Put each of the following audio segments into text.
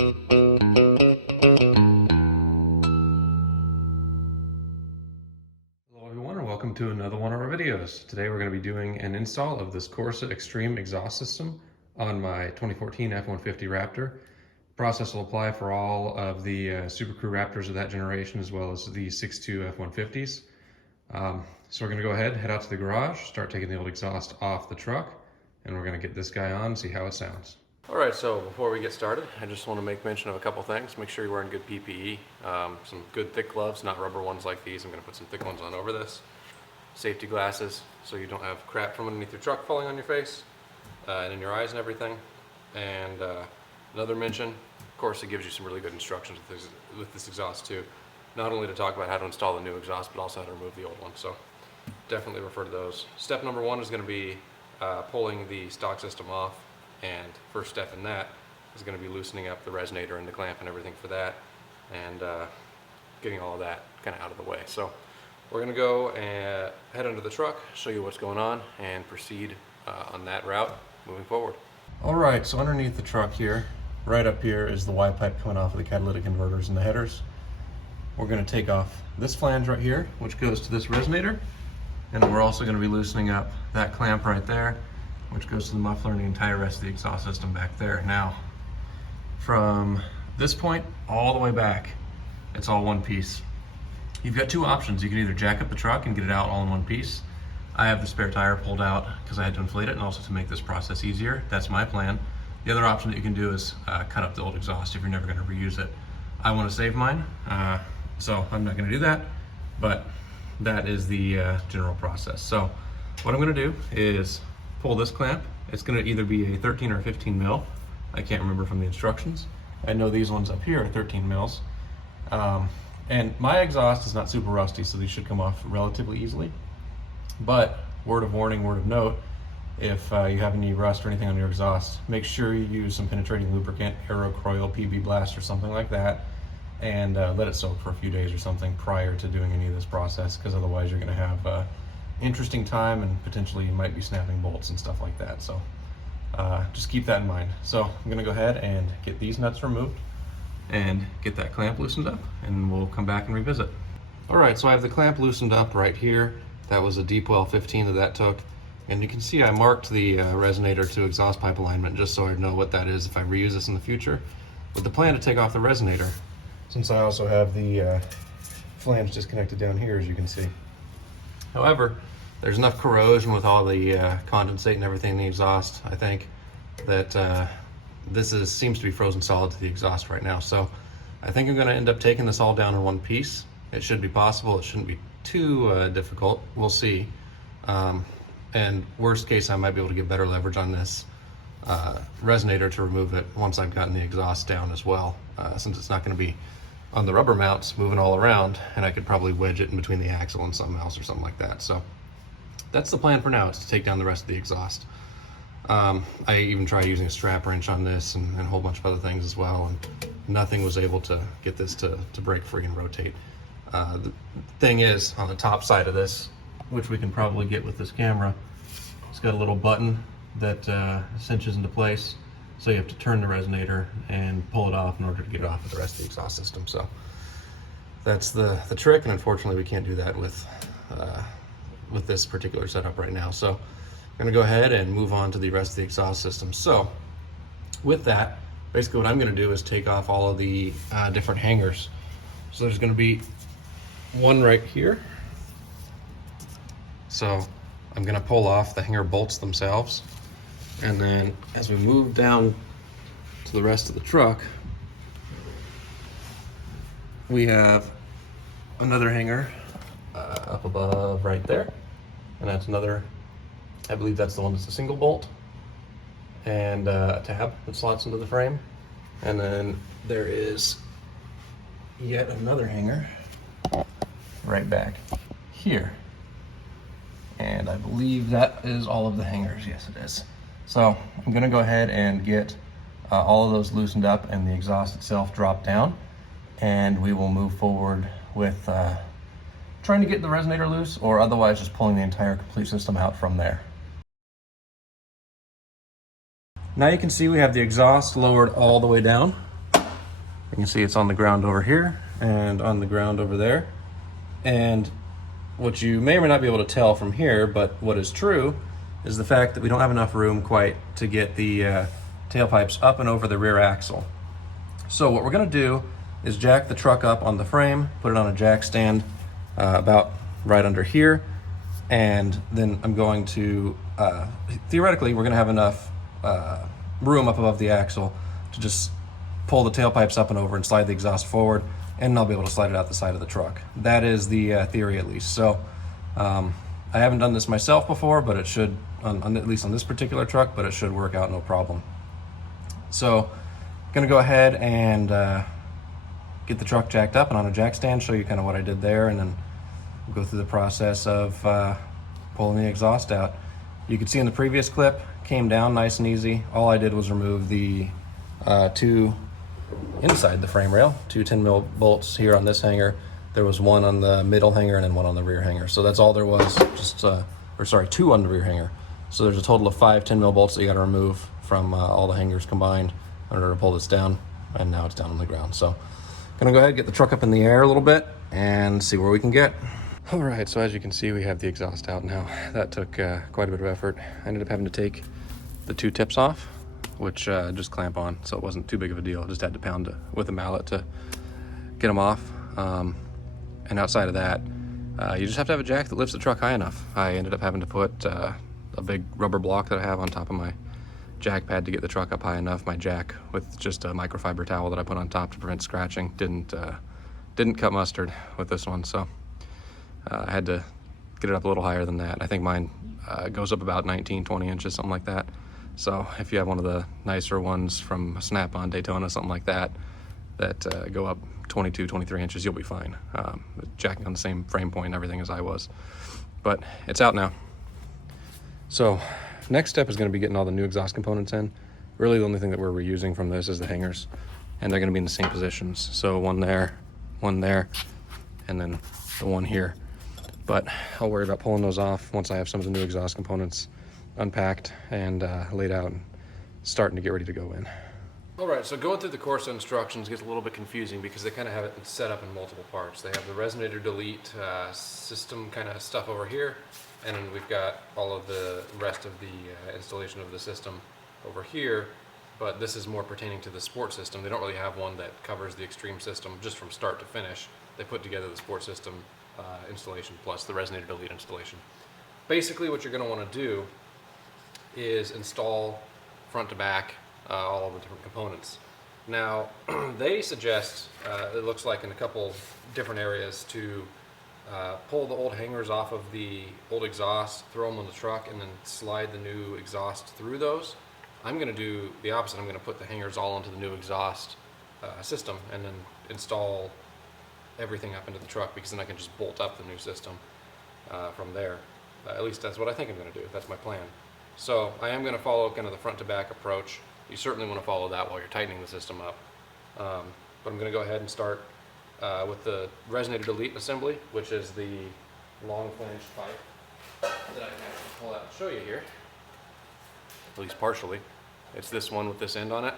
Everyone, and welcome to another one of our videos. Today we're going to be doing an install of this Corsa Xtreme exhaust system on my 2014 F-150 Raptor. The process will apply for all of the Super Crew Raptors of that generation, as well as the 6.2 F-150s. So we're going to go ahead, head out to the garage, start taking the old exhaust off the truck, and we're going to get this guy on and see how it sounds. Alright, so before we get started, I just want to make mention of a couple things. Make sure you're wearing good PPE, some good thick gloves, not rubber ones like these. I'm going to put some thick ones on over this. Safety glasses, so you don't have crap from underneath your truck falling on your face and in your eyes and everything. And another mention, of course, it gives you some really good instructions with this exhaust too. Not only to talk about how to install the new exhaust, but also how to remove the old one. So definitely refer to those. Step number one is going to be pulling the stock system off. And first step in that is going to be loosening up the resonator and the clamp and everything for that, and getting all of that kind of out of the way. So we're going to go and head under the truck, show you what's going on, and proceed on that route moving forward. Alright, so underneath the truck here, right up here, is the Y pipe coming off of the catalytic converters and the headers. We're going to take off this flange right here, which goes to this resonator, and we're also going to be loosening up that clamp right there, which goes to the muffler and the entire rest of the exhaust system back there. Now, from this point all the way back, it's all one piece. You've got two options. You can either jack up the truck and get it out all in one piece. I have the spare tire pulled out because I had to inflate it, and also to make this process easier. That's my plan. The other option that you can do is cut up the old exhaust if you're never going to reuse it. I want to save mine, so I'm not going to do that, but that is the general process. So what I'm going to do is pull this clamp. It's going to either be a 13 or 15 mil. I can't remember from the instructions. I know these ones up here are 13 mils. And my exhaust is not super rusty, so these should come off relatively easily. But word of warning, word of note, if you have any rust or anything on your exhaust, make sure you use some penetrating lubricant, Aerocroil, PB Blast, or something like that, and let it soak for a few days or something prior to doing any of this process, because otherwise you're going to have interesting time, and potentially you might be snapping bolts and stuff like that. So just keep that in mind. So I'm going to go ahead and get these nuts removed and get that clamp loosened up, and we'll come back and revisit. Alright, so I have the clamp loosened up right here. That was a deep well 15 that took, and you can see I marked the resonator to exhaust pipe alignment just so I know what that is if I reuse this in the future, with the plan to take off the resonator, since I also have the flange disconnected down here, as you can see. However, there's enough corrosion with all the condensate and everything in the exhaust, I think, that this seems to be frozen solid to the exhaust right now. So I think I'm going to end up taking this all down in one piece. It should be possible. It shouldn't be too difficult. We'll see. And worst case, I might be able to get better leverage on this resonator to remove it once I've gotten the exhaust down as well, since it's not going to be on the rubber mounts moving all around, and I could probably wedge it in between the axle and something else or something like that. So that's the plan for now, is to take down the rest of the exhaust. I even tried using a strap wrench on this and a whole bunch of other things as well, and nothing was able to get this to break free and rotate. The thing is, on the top side of this, which we can probably get with this camera, it's got a little button that cinches into place. So you have to turn the resonator and pull it off in order to get it off of the rest of the exhaust system. So that's the trick, and unfortunately we can't do that with this particular setup right now. So I'm gonna go ahead and move on to the rest of the exhaust system. So with that, basically what I'm gonna do is take off all of the different hangers. So there's gonna be one right here. So I'm gonna pull off the hanger bolts themselves. And then as we move down to the rest of the truck, we have another hanger up above right there. And that's another, I believe that's the one that's a single bolt, and a tab that slots into the frame. And then there is yet another hanger right back here. And I believe that is all of the hangers. Yes, it is. So I'm gonna go ahead and get all of those loosened up and the exhaust itself dropped down, and we will move forward with trying to get the resonator loose, or otherwise just pulling the entire complete system out from there. Now you can see we have the exhaust lowered all the way down. You can see it's on the ground over here and on the ground over there. And what you may or may not be able to tell from here, but what is true, is the fact that we don't have enough room quite to get the tailpipes up and over the rear axle. So what we're gonna do is jack the truck up on the frame, put it on a jack stand about right under here, and then I'm going to, theoretically, we're gonna have enough room up above the axle to just pull the tailpipes up and over and slide the exhaust forward, and I'll be able to slide it out the side of the truck. That is the theory, at least. So I haven't done this myself before, but it should, at least on this particular truck, but it should work out no problem. So I'm gonna go ahead and get the truck jacked up and on a jack stand, show you kind of what I did there, and then we'll go through the process of pulling the exhaust out. You can see in the previous clip, came down nice and easy. All I did was remove the two inside the frame rail, two 10mm bolts here on this hanger. There was one on the middle hanger and then one on the rear hanger. So that's all there was, just, or sorry, two on the rear hanger. So there's a total of 5 10mm bolts that you gotta remove from all the hangers combined in order to pull this down, and now it's down on the ground. So gonna go ahead and get the truck up in the air a little bit and see where we can get. All right, so as you can see, we have the exhaust out now. That took quite a bit of effort. I ended up having to take the two tips off, which just clamp on, so it wasn't too big of a deal. Just had to pound with a mallet to get them off. And outside of that, you just have to have a jack that lifts the truck high enough. I ended up having to put a big rubber block that I have on top of my jack pad to get the truck up high enough. My jack, with just a microfiber towel that I put on top to prevent scratching, didn't cut mustard with this one, so I had to get it up a little higher than that. I think mine goes up about 19, 20 inches, something like that. So if you have one of the nicer ones from Snap-on, Daytona, something like that, that go up 22, 23 inches, you'll be fine. Jacking on the same frame point and everything as I was. But it's out now. So next step is going to be getting all the new exhaust components in. Really the only thing that we're reusing from this is the hangers, and they're going to be in the same positions. So one there, and then the one here. But I'll worry about pulling those off once I have some of the new exhaust components unpacked and laid out and starting to get ready to go in. All right, so going through the Corsa instructions gets a little bit confusing because they kind of have it set up in multiple parts. They have the resonator delete system kind of stuff over here, and then we've got all of the rest of the installation of the system over here, but this is more pertaining to the sport system. They don't really have one that covers the extreme system just from start to finish. They put together the sport system installation plus the resonator delete installation. Basically what you're going to want to do is install front to back all of the different components. Now they suggest, it looks like in a couple different areas, to pull the old hangers off of the old exhaust, throw them on the truck, and then slide the new exhaust through those. I'm going to do the opposite. I'm going to put the hangers all into the new exhaust system and then install everything up into the truck, because then I can just bolt up the new system from there. At least that's what I think I'm going to do. That's my plan. So I am going to follow kind of the front to back approach. You certainly want to follow that while you're tightening the system up. But I'm going to go ahead and start with the resonator delete assembly, which is the long flange pipe that I can actually pull out and show you here, at least partially. It's this one with this end on it.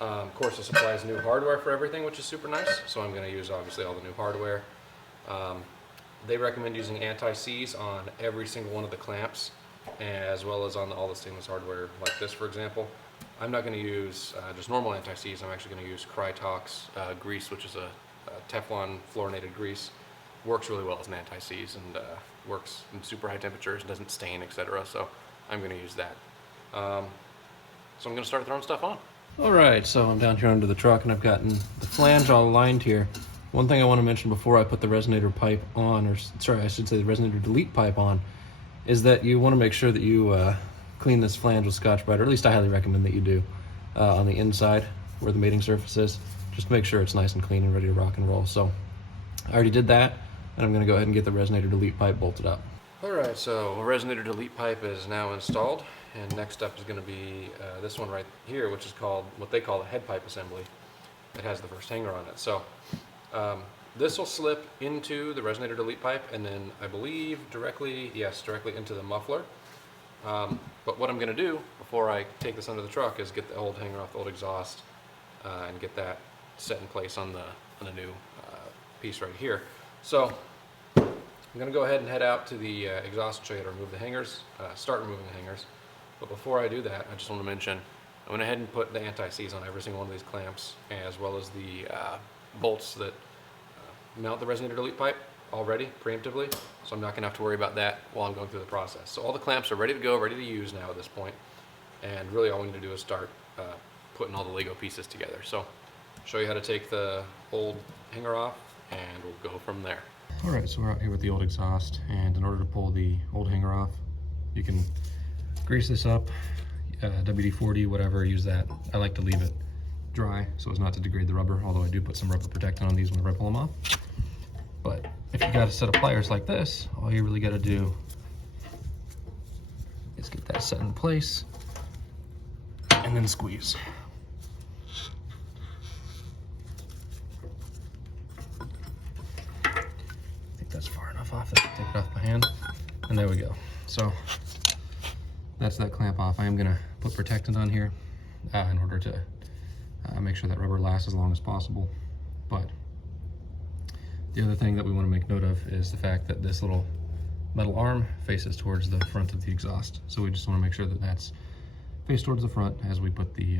Corsa supplies new hardware for everything, which is super nice, so I'm going to use obviously all the new hardware. They recommend using anti-seize on every single one of the clamps, as well as on all the stainless hardware like this, for example. I'm not going to use just normal anti-seize. I'm actually going to use Krytox grease, which is a Teflon fluorinated grease. Works really well as an anti-seize and works in super high temperatures, doesn't stain, etc. So I'm going to use that. So I'm going to start throwing stuff on. Alright, so I'm down here under the truck and I've gotten the flange all aligned here. One thing I want to mention before I put the resonator pipe on, or sorry, I should say the resonator delete pipe on, is that you want to make sure that you clean this flange with Scotch-Brite, or at least I highly recommend that you do, on the inside where the mating surface is. Just make sure it's nice and clean and ready to rock and roll. So I already did that, and I'm going to go ahead and get the resonator delete pipe bolted up. Alright, so the resonator delete pipe is now installed, and next up is going to be this one right here, which is called, what they call a head pipe assembly. It has the first hanger on it. So this will slip into the resonator delete pipe, and then I believe directly into the muffler. But what I'm going to do before I take this under the truck is get the old hanger off the old exhaust and get that set in place on the new piece right here. So I'm going to go ahead and head out to the exhaust and show you how to remove the hangers, start removing the hangers. But before I do that, I just want to mention, I went ahead and put the anti-seize on every single one of these clamps, as well as the bolts that mount the resonator delete pipe already, preemptively. So I'm not going to have to worry about that while I'm going through the process. So all the clamps are ready to go, ready to use now at this point. And really all we need to do is start putting all the Lego pieces together. So I'll show you how to take the old hanger off, and we'll go from there. All right, so we're out here with the old exhaust, and in order to pull the old hanger off, you can grease this up, WD-40, whatever, use that. I like to leave it dry so as not to degrade the rubber, although I do put some rubber protectant on these when I pull them off. But if you got a set of pliers like this, all you really got to do is get that set in place and then squeeze. That's far enough off it. Take it off my hand, and there we go. So that's that clamp off. I am gonna put protectant on here in order to make sure that rubber lasts as long as possible. But the other thing that we want to make note of is the fact that this little metal arm faces towards the front of the exhaust. So we just want to make sure that that's faced towards the front as we put the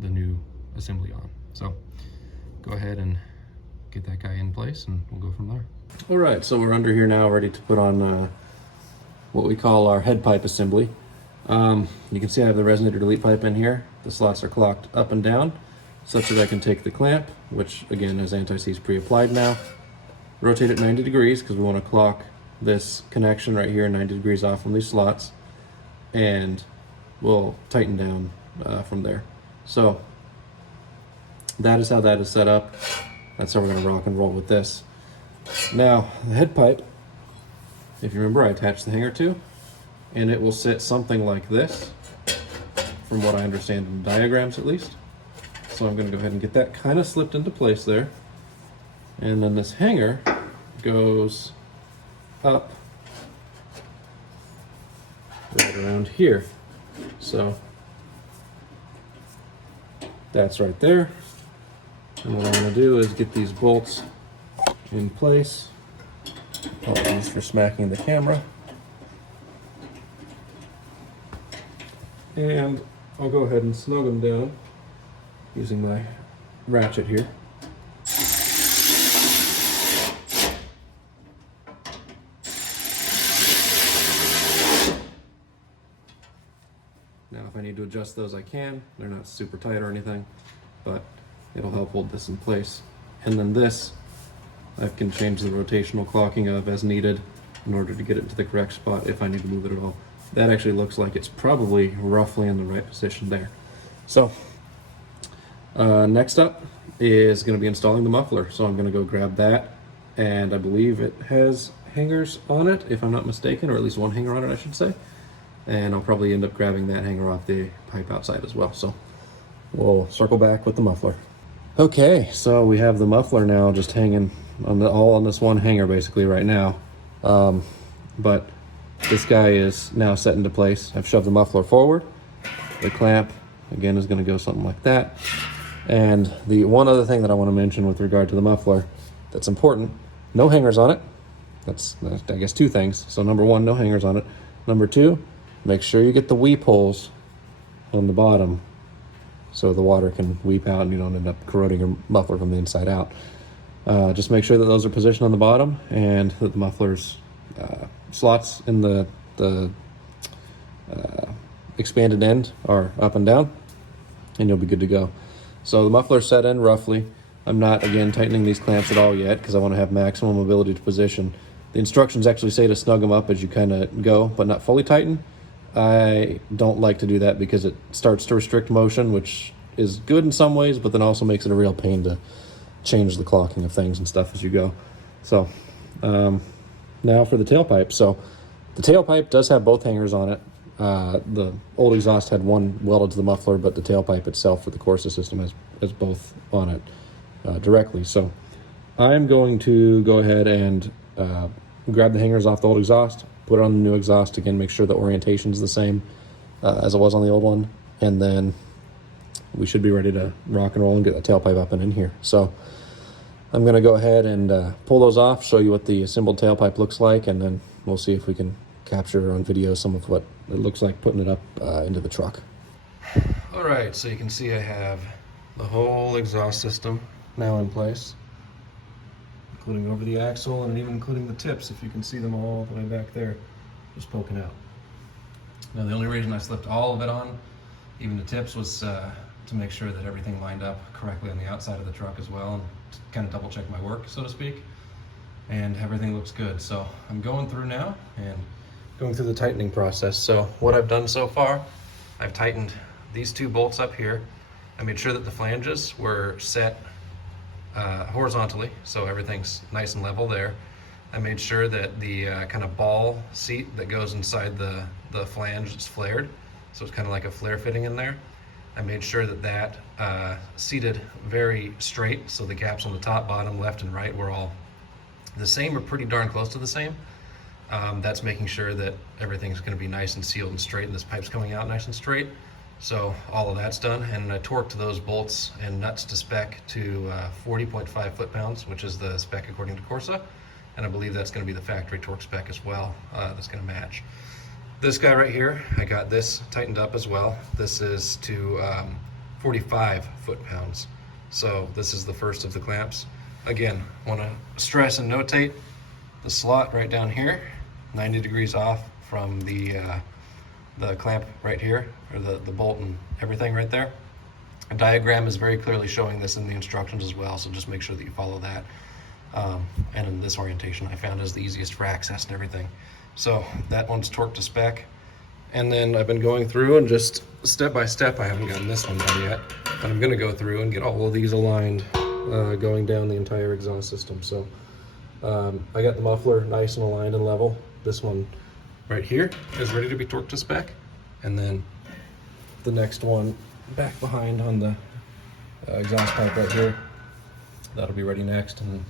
new assembly on. So go ahead and get that guy in place, and we'll go from there. All right, so we're under here now, ready to put on what we call our head pipe assembly. You can see I have the resonator delete pipe in here. The slots are clocked up and down, such that I can take the clamp, which again is anti-seize pre-applied now, rotate it 90 degrees, because we want to clock this connection right here 90 degrees off from these slots, and we'll tighten down from there. So that is how that is set up. That's how we're going to rock and roll with this. Now, the head pipe, if you remember, I attached the hanger to, and it will sit something like this, from what I understand in the diagrams at least. So I'm going to go ahead and get that kind of slipped into place there. And then this hanger goes up right around here. So that's right there. And what I'm going to do is get these bolts in place. Apologies for smacking the camera. And I'll go ahead and snug them down using my ratchet here. Now if I need to adjust those, I can. They're not super tight or anything, but it'll help hold this in place. And then this, I can change the rotational clocking of as needed in order to get it to the correct spot if I need to move it at all. That actually looks like it's probably roughly in the right position there. So next up is going to be installing the muffler. So I'm going to go grab that, and I believe it has hangers on it, if I'm not mistaken, or at least one hanger on it, I should say. And I'll probably end up grabbing that hanger off the pipe outside as well. So we'll circle back with the muffler. Okay, so we have the muffler now just hanging on all on this one hanger basically right now. But this guy is now set into place. I've shoved the muffler forward. The clamp, again, is going to go something like that. And the one other thing that I want to mention with regard to the muffler that's important, no hangers on it. That's I guess two things. So number one, no hangers on it. Number two, make sure you get the weep holes on the bottom so the water can weep out and you don't end up corroding your muffler from the inside out. Just make sure that those are positioned on the bottom and that the muffler's slots in the expanded end are up and down, and you'll be good to go. So the muffler's set in roughly. I'm not, again, tightening these clamps at all yet because I want to have maximum ability to position. The instructions actually say to snug them up as you kind of go, but not fully tighten. I don't like to do that because it starts to restrict motion, which is good in some ways, but then also makes it a real pain to change the clocking of things and stuff as you go. So now for the tailpipe. So the tailpipe does have both hangers on it. The old exhaust had one welded to the muffler, but the tailpipe itself for the Corsa system has both on it directly. So I'm going to go ahead and grab the hangers off the old exhaust, put it on the new exhaust again, make sure the orientation is the same as it was on the old one, and then we should be ready to rock and roll and get the tailpipe up and in here. So I'm going to go ahead and pull those off, show you what the assembled tailpipe looks like, and then we'll see if we can capture on video some of what it looks like putting it up into the truck. All right, so you can see I have the whole exhaust system now in place, including over the axle and even including the tips, if you can see them all the way back there, just poking out. Now the only reason I slipped all of it on, even the tips, was to make sure that everything lined up correctly on the outside of the truck as well, and to kind of double check my work, so to speak. And everything looks good. So I'm going through now and going through the tightening process. So what I've done so far, I've tightened these two bolts up here. I made sure that the flanges were set horizontally, so everything's nice and level there. I made sure that the kind of ball seat that goes inside the flange is flared, so it's kind of like a flare fitting in there. I made sure that that seated very straight, so the gaps on the top, bottom, left, and right were all the same or pretty darn close to the same. That's making sure that everything's going to be nice and sealed and straight, and this pipe's coming out nice and straight. So all of that's done, and I torqued those bolts and nuts to spec to 40.5 foot-pounds, which is the spec according to Corsa, and I believe that's going to be the factory torque spec as well. That's going to match. This guy right here, I got this tightened up as well. This is to 45 foot-pounds. So this is the first of the clamps. Again, want to stress and notate the slot right down here, 90 degrees off from the clamp right here, or the bolt and everything right there. A diagram is very clearly showing this in the instructions as well, so just make sure that you follow that. And in this orientation I found is the easiest for access and everything. So that one's torqued to spec. And then I've been going through and just step by step, I haven't gotten this one done yet, but I'm gonna go through and get all of these aligned going down the entire exhaust system. So I got the muffler nice and aligned and level. This one right here is ready to be torqued to spec. And then the next one back behind on the exhaust pipe right here, that'll be ready next. And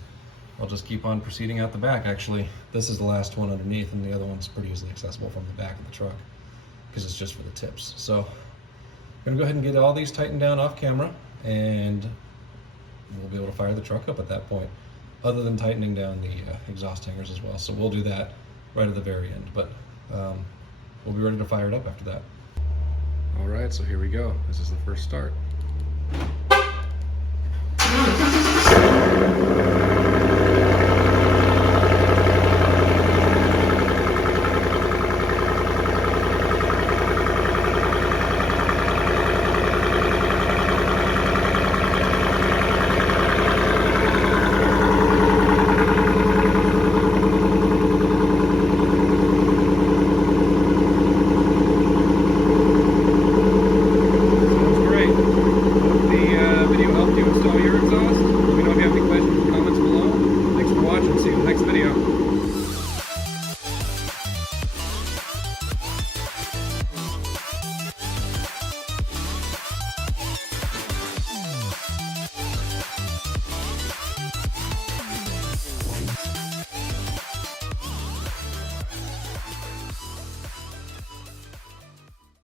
I'll just keep on proceeding out the back. Actually, this is the last one underneath, and the other one's pretty easily accessible from the back of the truck because it's just for the tips. So I'm gonna go ahead and get all these tightened down off camera, and we'll be able to fire the truck up at that point, other than tightening down the exhaust hangers as well. So we'll do that right at the very end, but we'll be ready to fire it up after that. All right, so here we go. This is the first start. See you in the next video.